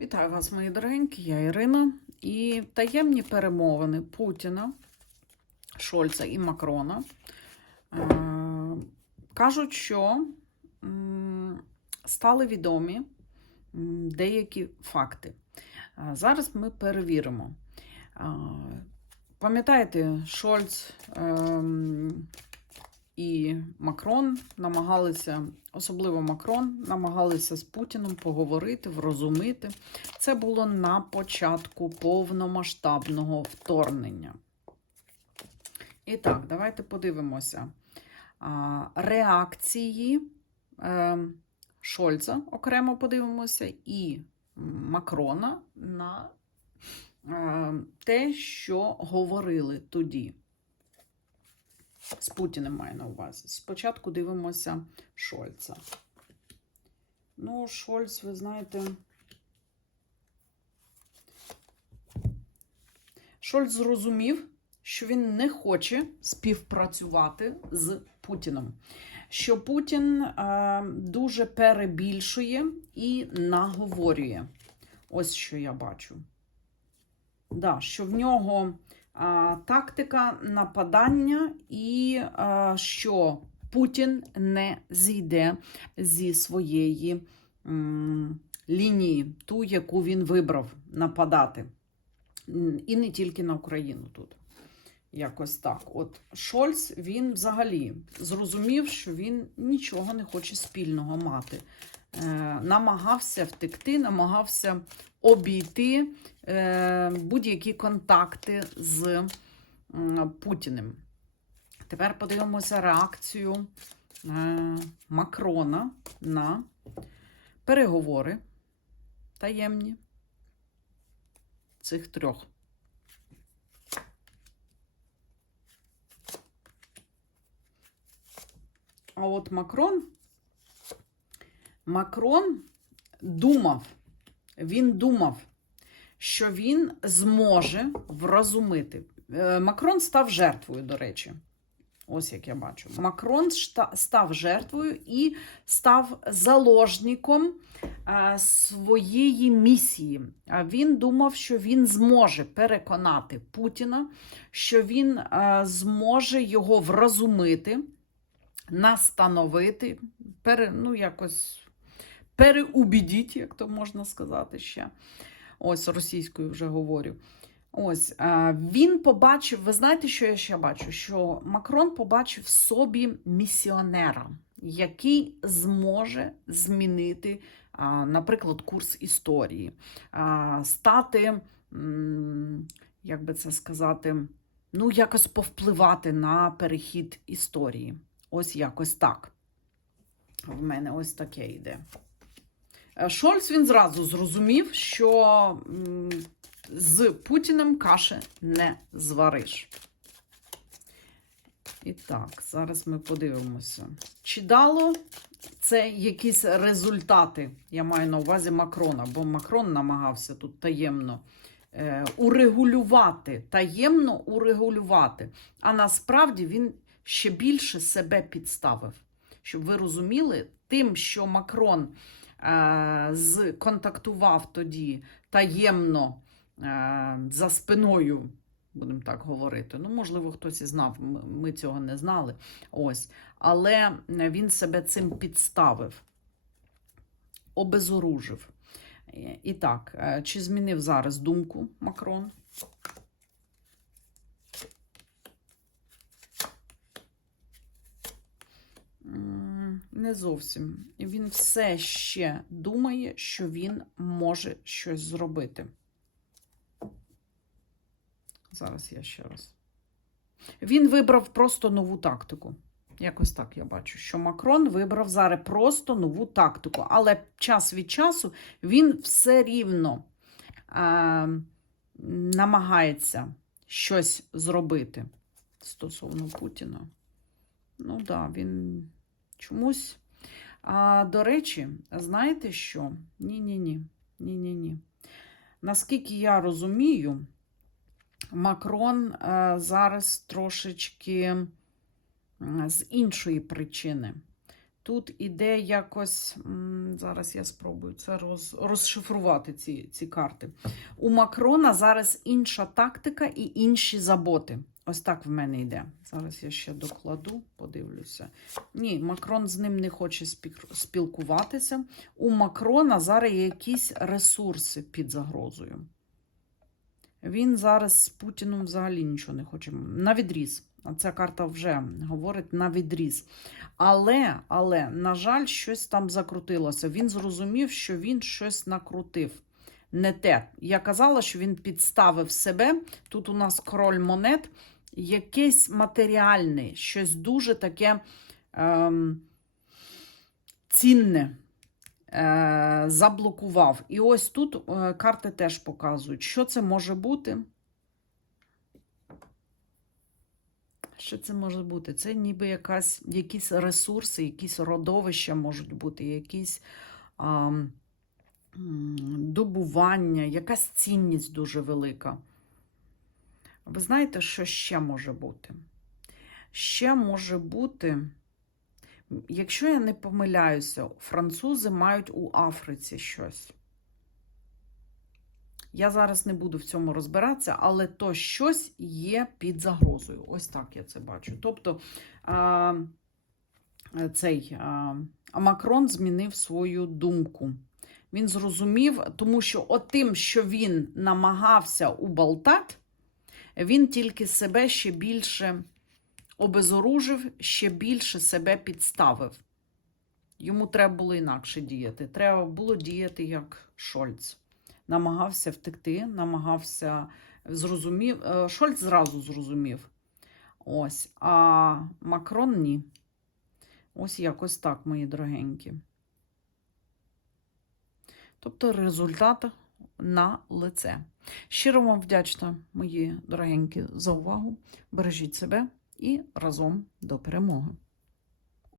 Вітаю вас, мої дорогенькі, я Ірина. І таємні перемовини Путіна, Шольца і Макрона е, кажуть, що стали відомі деякі факти. Е, Зараз ми перевіримо. Е, Пам'ятаєте, Шольц ем, і Макрон намагалися, особливо Макрон, намагалися з Путіним поговорити, врозумити. Це було на початку повномасштабного вторгнення. І так, давайте подивимося реакції е, Шольца окремо подивимося, і Макрона на е, те, що говорили тоді. З Путіним маю на увазі. Спочатку дивимося Шольца. Ну, Шольц, ви знаєте. Шольц зрозумів, що він не хоче співпрацювати з Путіном. Що Путін е, дуже перебільшує і наговорює. Ось що я бачу. Да, що в нього тактика нападання, і що Путін не зійде зі своєї лінії, ту, яку він вибрав нападати. І не тільки на Україну тут. Якось так. От Шольц він взагалі зрозумів, що він нічого не хоче спільного мати. Е, намагався втекти, намагався обійти е, будь-які контакти з Путіним. Тепер подивимося реакцію е, Макрона на переговори таємні цих трьох. А от Макрон, Макрон думав, він думав, що він зможе врозумити. Е, Макрон став жертвою, до речі. Ось як я бачу. Макрон став жертвою і став заложником е, своєї місії. Він думав, що він зможе переконати Путіна, що він е, зможе його врозумити, настановити, пере, ну, якось переубідіть, як то можна сказати ще. Ось російською вже говорю. Ось він побачив, ви знаєте, що я ще бачу? Що Макрон побачив в собі місіонера, який зможе змінити, наприклад, курс історії, стати, як би це сказати, ну, якось повпливати на перехід історії. Ось якось так. В мене ось таке йде. Е, Шольц він зразу зрозумів, що з Путіним каші не звариш. І так, зараз ми подивимося. Чи дало це якісь результати? Я маю на увазі Макрона, бо Макрон намагався тут таємно е, урегулювати, таємно урегулювати. А насправді він ще більше себе підставив. Щоб ви розуміли, тим, що Макрон е, сконтактував тоді таємно е, за спиною, будемо так говорити. Ну, можливо, хтось і знав, ми, цього не знали. Ось. Але він себе цим підставив, обезоружив. Е, І так, е, чи змінив зараз думку Макрон? Не зовсім. Він все ще думає, що він може щось зробити. Зараз я ще раз. Він вибрав просто нову тактику. Якось так я бачу, що Макрон вибрав зараз просто нову тактику. Але час від часу він все рівно е, намагається щось зробити стосовно Путіна. Ну так, да, він чомусь. А, до речі, знаєте що? Ні-ні-ні. Ні-ні-ні. Наскільки я розумію, Макрон е, зараз трошечки з іншої причини. Тут іде якось. Зараз я спробую це роз, розшифрувати ці, ці карти. У Макрона зараз інша тактика і інші заботи. Ось так в мене йде. Зараз я ще докладу, подивлюся. Ні, Макрон з ним не хоче спілкуватися. У Макрона зараз є якісь ресурси під загрозою. Він зараз з Путіном взагалі нічого не хоче. На відріз. Ця карта вже говорить на відріз. Але, але, на жаль, щось там закрутилося. Він зрозумів, що він щось накрутив. Не те. Я казала, що він підставив себе. Тут у нас король монет, якесь матеріальне, щось дуже таке ем, цінне. Е, заблокував. І ось тут е, карти теж показують, що це може бути. Що це може бути? Це ніби якась, якісь ресурси, якісь родовища можуть бути, якісь а, м, добування, якась цінність дуже велика. Ви знаєте, що ще може бути? Ще може бути, якщо я не помиляюся, французи мають у Африці щось. Я зараз не буду в цьому розбиратися, але то щось є під загрозою. Ось так я це бачу. Тобто а, цей Макрон змінив свою думку. Він зрозумів, тому що отим, що він намагався уболтати, він тільки себе ще більше обезоружив, ще більше себе підставив. Йому треба було інакше діяти. Треба було діяти як Шольц намагався втекти, намагався зрозумів. е, Шольц зразу зрозумів. Ось, а Макрон ні. Ось якось так, мої дорогенькі. Тобто результат на лице. Щиро вам вдячна, мої дорогенькі, за увагу. Бережіть себе і разом до перемоги.